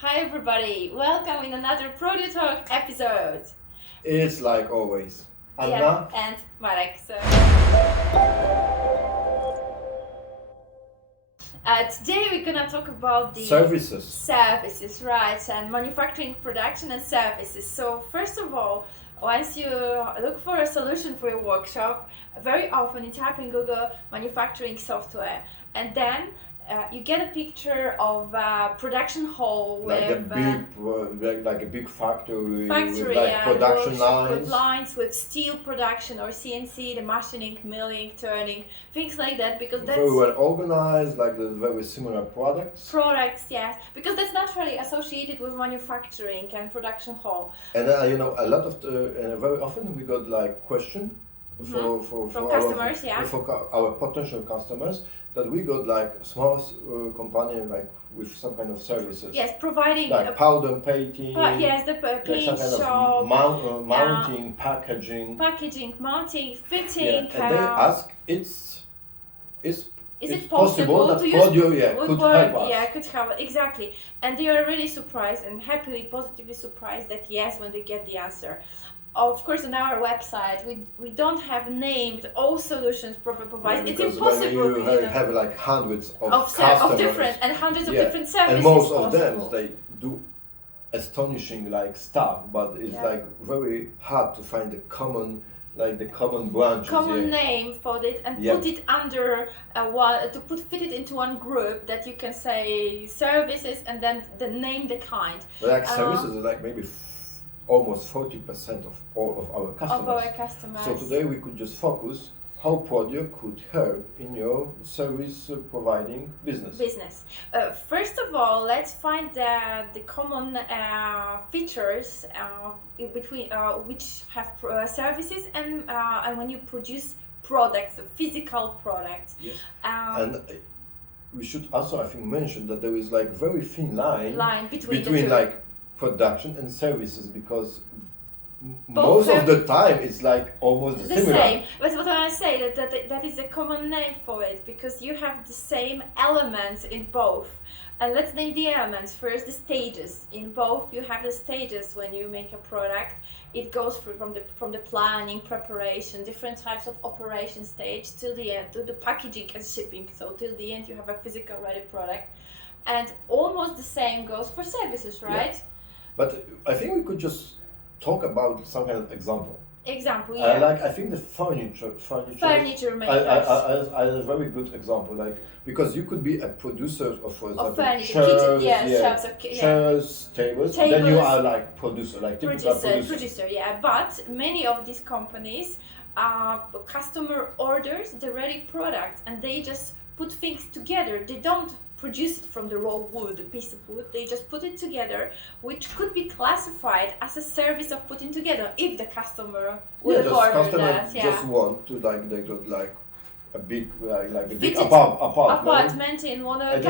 Hi everybody, welcome in another Prodio Talk episode. It's like always. Anna? Yeah, and Marek. Today we're gonna talk about the services, right? And manufacturing, production, and services. So first of all, once you look for a solution for your workshop, very often you type in Google manufacturing software, and then you get a picture of a production hall like a big factory with like production lines with steel production or CNC, the machining, milling, turning, things like that, because that's very well organized, like the very similar products. Yes, because that's naturally associated with manufacturing and production hall. And a lot of very often we got like question for customers, for our potential customers, that we got like small company like with some kind of services. Yes, providing like powder painting. The paint some kind shop, of mounting, packaging, mounting, fitting. Yeah. And they ask, is it possible that to Prodio could help us? Yeah, could help, exactly. And they are really surprised and happily, positively surprised that yes, when they get the answer. Of course, on our website, we don't have named all solutions provided. It's impossible. When you have like hundreds of customers, of different different services. And most of them, they do astonishing like stuff, but it's like very hard to find the common branches. Common name for it and put it under fit it into one group that you can say services and then name the kind. But like services is like maybe almost 40% of all of our customers. So today we could just focus how Prodio could help in your service providing business. First of all, let's find the common features between which have services and when you produce products, physical products. Yes. And we should also, I think, mention that there is like very thin line between like production and services, because most of the time it's like almost the similar. Same. But what I want to say that is a common name for it, because you have the same elements in both. And let's name the elements first. The stages in both. You have the stages when you make a product. It goes from the planning, preparation, different types of operation stage till the end, to the packaging and shipping. So till the end you have a physical ready product, and almost the same goes for services, right? Yeah. But I think we could just talk about some kind of example. I think the furniture makers as a very good example, like, because you could be a producer of, for example, furniture, chairs, tables, then you are like producer, like typical producer. Yeah. But many of these companies, customer orders the ready products, and they just put things together. They don't produce it from the raw wood, a piece of wood. They just put it together, which could be classified as a service of putting together if the customer would order that. Just want to they got like a big apartment in one of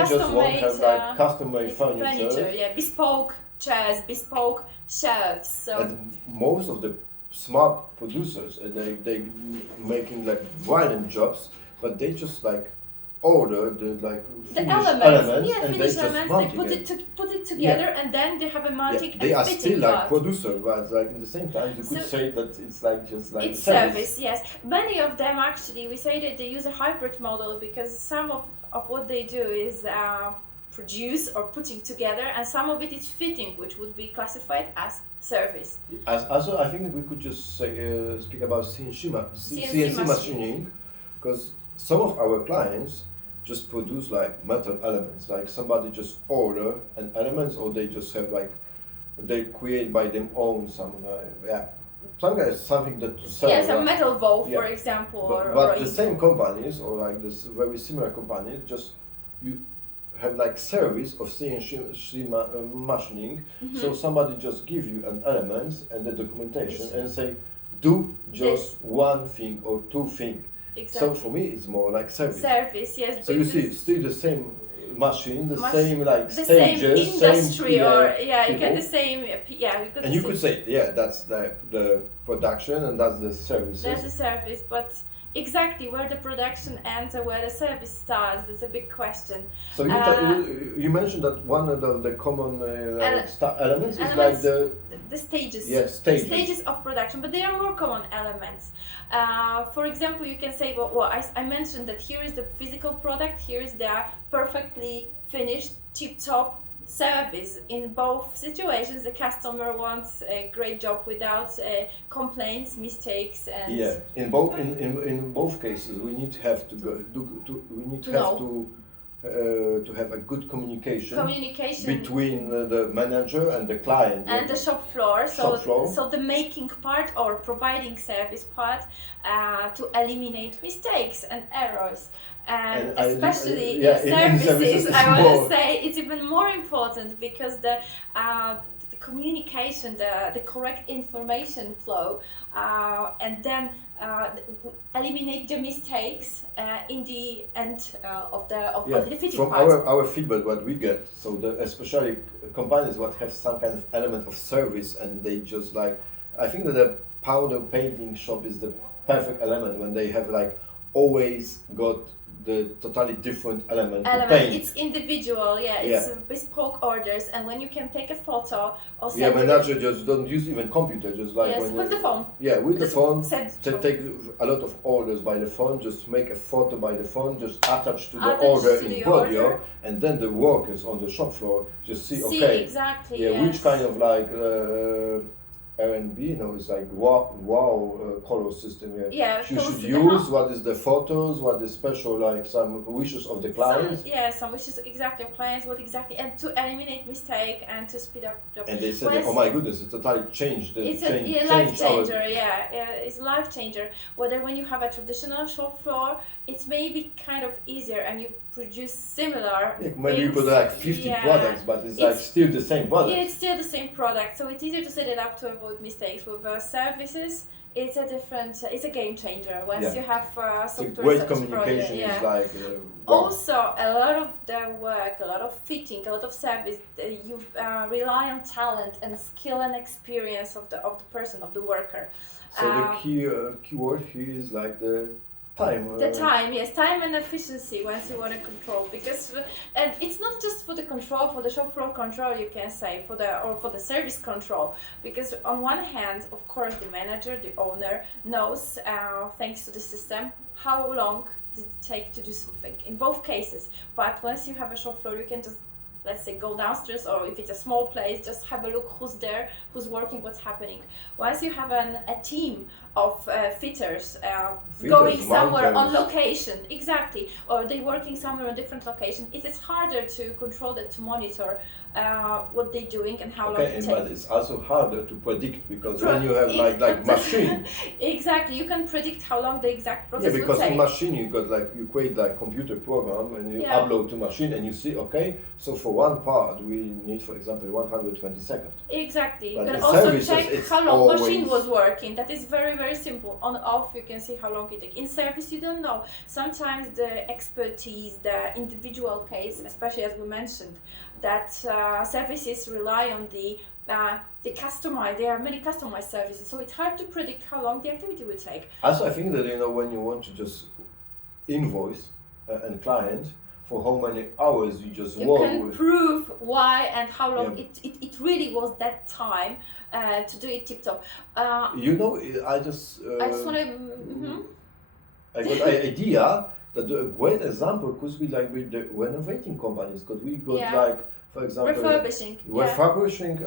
custom-made furniture. Bespoke chairs, bespoke shelves. So and most of the smart producers, they making like violent jobs, but they just like order the elements and they put it together, and then they have a mounting they are still like producer, but like in the same time you could say that it's like just like it's service. Yes, many of them actually, we say that they use a hybrid model, because some of what they do is produce or putting together, and some of it is fitting, which would be classified as service. Also, I think we could just speak about CNC machining, because some of our clients just produce like metal elements, like somebody just order an elements, or they just have like they create by them own something that to sell. Some metal valve, for example. But the same companies, or like this very similar companies, just you have like service of CNC machining. Mm-hmm. So somebody just give you an element and the documentation and say, do just one thing or two things. Exactly. So for me, it's more like service. Yes. So you see, still the same machine, same like the stages, same industry, you get the same. And you could say, that's the production and that's the service. That's the service, but exactly where the production ends and where the service starts. That's a big question. So you mentioned that one of the common elements is like the stages. Yes, stages of production, but there are more common elements. For example, you can say, well, I mentioned that here is the physical product, here is the perfectly finished, tip-top service. In both situations, the customer wants a great job without complaints, mistakes, and in both cases, we need to have to have a good communication between the manager and the client and the shop floor. So the making part or providing service part to eliminate mistakes and errors. And especially services, I want to say it's even more important because the communication, the correct information flow, and then eliminate the mistakes in the end of the fitting from part. our feedback, what we get, so especially companies what have some kind of element of service, and they just like, I think that the powder painting shop is the perfect element when they have like always got the totally different element to paint. It's individual, it's bespoke orders, and when you can take a photo or send manager just don't use even computer, just like with the phone. Yeah, with the phone, take a lot of orders by the phone, just make a photo by the phone, just attach to the order in Prodio, and then the workers on the shop floor just see exactly, which kind of like R&B, it's like color system. You should use what is the photos, what is special, like some wishes of the clients. Some wishes exactly of clients, what exactly, and to eliminate mistake and to speed up the. And they said, oh my goodness, it's totally changed. It's a life changer. It's a life changer. Whether when you have a traditional shop floor, it's maybe kind of easier and you produce similar maybe you put like 50 products, but it's like still the same product. Yeah, it's still the same product, so it's easier to set it up to avoid mistakes. With services, it's a game changer. Once you have software, great communication is like. Also, a lot of the work, a lot of fitting, a lot of service, you rely on talent and skill and experience of the person, of the worker. So the key word here is like the time. Time and efficiency once you want to control, because and it's not just for the control, for the shop floor control, you can say for the service control, because on one hand, of course, the manager, the owner knows thanks to the system how long did it take to do something in both cases. But once you have a shop floor, you can just, let's say, go downstairs, or if it's a small place, just have a look who's there, who's working, what's happening. Once you have a team of fitters going somewhere on location, or they working somewhere on different location, it is harder to control that, to monitor what they're doing and how long it takes. But it's also harder to predict, because when you have like machine. Exactly, you can predict how long the exact process will take. Because in machine you create like computer program and you upload to machine and you see, so for one part we need, for example, 120 seconds. Exactly. But you can also check how long always machine was working. That is very, very simple. On off, you can see how long it takes. In service, you don't know. Sometimes the expertise, the individual case, especially as we mentioned, that services rely on the customized. There are many customized services, so it's hard to predict how long the activity will take. Also, I think that when you want to just invoice a client for how many hours you just work with. You can prove why and how long it really was that time to do it tip-top. I just want to... I got an idea that a great example could be like with the renovating companies, because we got like, for example, refurbishing.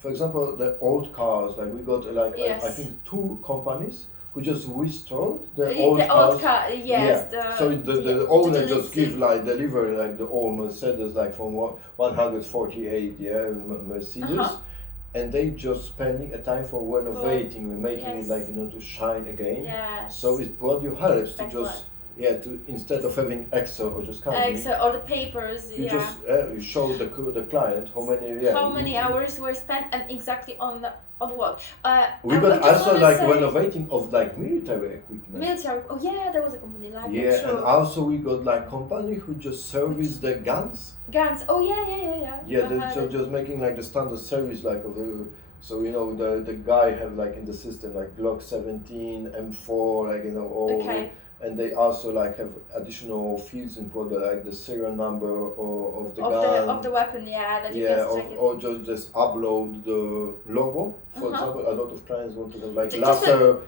For example, the old cars, like we got like I think 2 companies who just restored the old car. So the owner just deliver like the old Mercedes, like from 148 Mercedes, and they just spending a time for renovating, making it like to shine again. So it Prodio helps to just instead of having Excel or just counting, or the papers, you just you show the client how many hours were spent and exactly on what. We got also like renovating of like military equipment. There was a company like that. And also we got like company who just service the guns. So just making like the standard service like of the. So the guy have like in the system like Glock 17, M4, like all. and they also like have additional fields in Prodio, like the serial number of the gun. Of the weapon, that you can check it. Or just upload the logo. For example, a lot of clients want to have like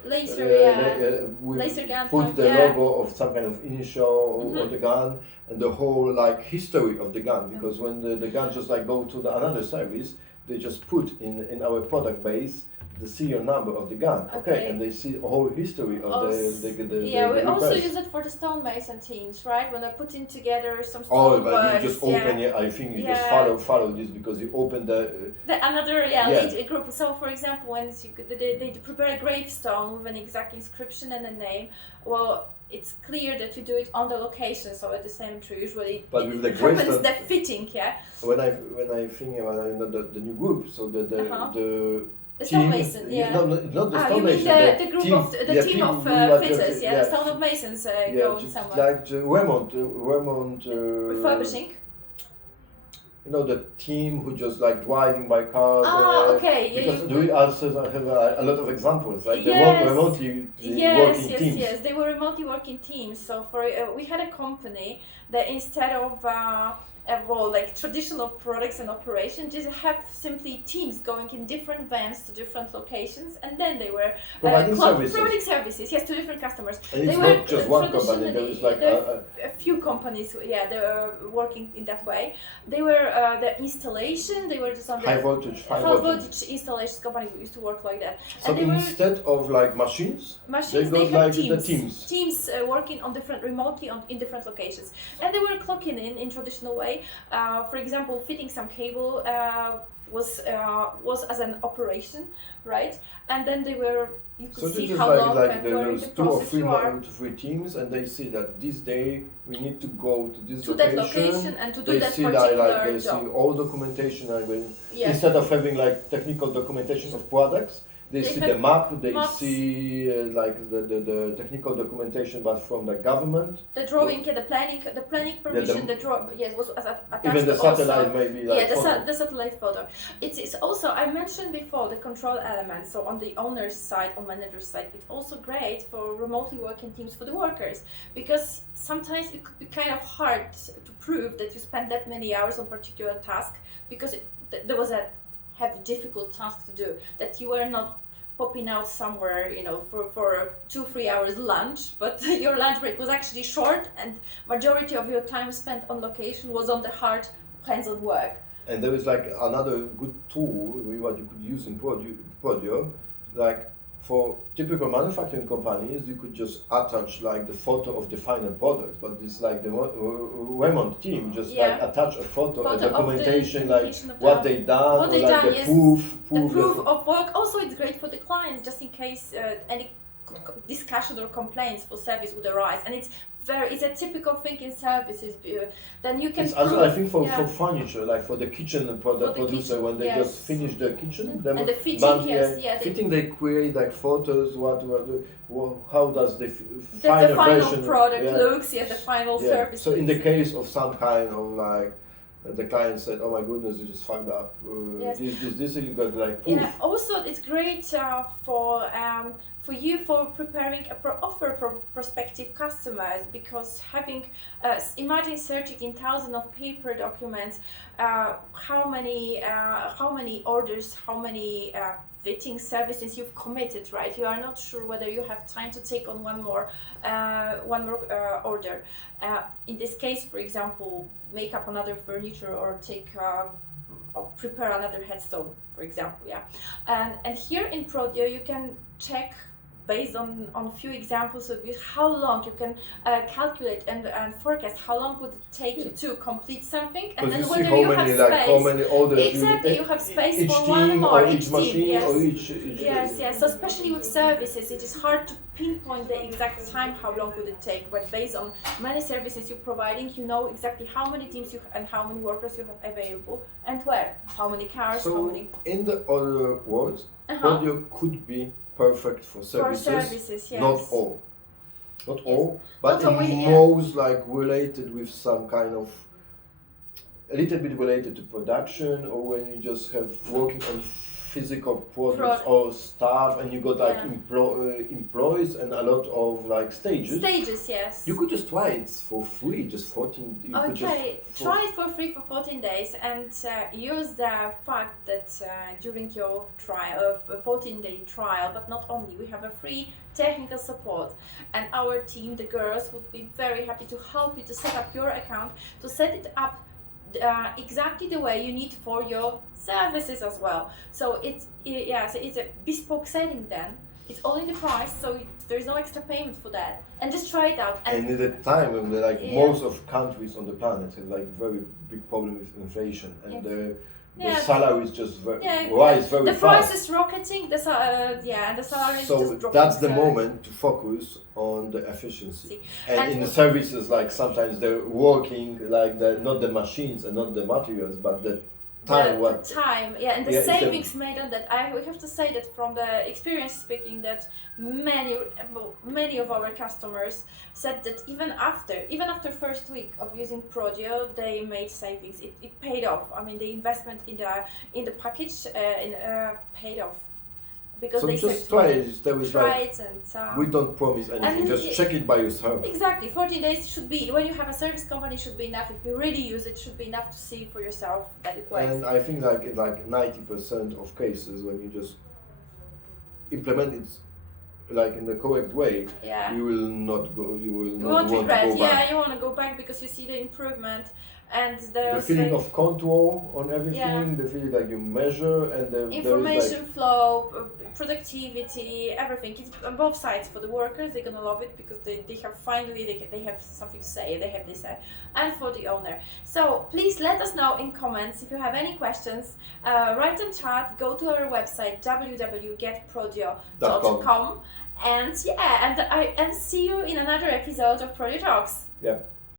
laser gun. Put the logo of some kind of initial on the gun and the whole like history of the gun, because when the gun just like go to another service, they just put in our product base the serial number of the gun, and they see a whole history of we also use it for the stonemason teams, right? When they're putting together some stonework. But you just open it. I think you just follow this because you open another lead group. So, for example, when they prepare a gravestone with an exact inscription and a name, well, it's clear that you do it on the location, so at the cemetery usually. But with the happens the fitting, When I think about the new group, so the stonemason, not the stonemason. You mean the group of the team of fitters, the stone of masons going somewhere. Like the Vermont refurbishing. You know, the team who just like driving by cars. Because we also have a lot of examples, like they work remotely working teams. Yes, they were remotely working teams. So for we had a company that instead of like traditional products and operations, just have simply teams going in different vans to different locations, and then they were providing services, to different customers. And it's not just one company, there was like a few companies, they were working in that way. They were the installation, they were just on the high voltage installation company who used to work like that. So and instead of like machines, they got like teams. Teams working on remotely in different locations, and they were clocking in traditional way. For example, fitting some cable was as an operation, right? And then you could see how long there was two or three teams, and they see that this day we need to go to this location and to do that see particular they job. see all documentation, instead of having like technical documentation of products. They see the map, they see the technical documentation, but from the government. The drawing, the planning permission, was attached. Even the satellite maybe. The satellite photo. It's also, I mentioned before, the control element. So on the owner's side, or manager's side, it's also great for remotely working teams for the workers, because sometimes it could be kind of hard to prove that you spent that many hours on a particular task, because there was a difficult task to do, that you were not popping out somewhere, for 2-3 hours lunch, but your lunch break was actually short, and majority of your time spent on location was on the hard hands-on work. And there is like another good tool what you could use in Prodio, like for typical manufacturing companies, you could just attach like the photo of the final product, but it's like the Vermont team just like attach a photo a documentation, like what they done, the proof of work. Also, it's great for the clients, just in case any discussion or complaints for service would arise, and it's a typical thing in services. Then you can prove. Also, I think for furniture, like for the kitchen producer, when they just finish the kitchen, and the fitting, fitting they create like photos. How does the final product looks? The final service. So in the case of some kind of like. The client said, "Oh my goodness, you just fucked up. This, you got like proof." Yeah. Also, it's great for you for preparing offer prospective customers, because having imagine searching in thousands of paper documents, how many orders, how many fitting services you've committed, right? You are not sure whether you have time to take on one more order. In this case, for example, make up another furniture or prepare another headstone, for example, and here in Prodio you can check, based on a few examples of how long you can calculate and forecast how long would it take you to complete something, and then whether you have space. How many orders you have space for one more, each team. Yes. So especially with services, it is hard to pinpoint the exact time how long would it take, but based on many services you're providing, you know exactly how many teams you have and how many workers you have available and where, how many cars, how many. In the other words, Prodio could be perfect for services, not all, but most like related with some kind of a little bit related to production, or when you just have working on physical products or staff, and you got like employees and a lot of like stages. Stages, yes. You could just try it for free, just 14. You could just try it for free for 14 days and use the fact that during your trial, 14-day trial, but not only, we have a free technical support, and our team, the girls, would be very happy to help you to set up your account, to set it up exactly the way you need for your services as well. So it's a bespoke setting then. It's all in the price, so there's no extra payment for that. And just try it out. And at the time when most of countries on the planet have like very big problem with inflation, and the salary is just rise very fast. The price is rocketing. And the salary is just dropping. So that's the moment to focus on the efficiency. And in the services, like sometimes they're working like not the machines and not the materials, but the time. And the savings made on that. We have to say that from the experience speaking, that many of our customers said that even after first week of using Prodio, they made savings. It paid off. I mean, the investment in the package paid off. Because they just try it, and we don't promise anything. Just check it by yourself. Exactly, 14 days should be, when you have a service company, should be enough. If you really use it, should be enough to see for yourself that it works. And I think like in 90% of cases, when you just implement it like in the correct way, you will not go. You will not want regret. To go back. You want to go back because you see the improvement. And the feeling of control on everything, the feeling that you measure, and the information flow, productivity, everything. It's on both sides. For the workers, they're gonna love it because they have finally they have something to say. They have this, and for the owner. So please let us know in comments if you have any questions. Write in chat. Go to our website www.getprodio.com, and see you in another episode of Prodio Talks. Yeah.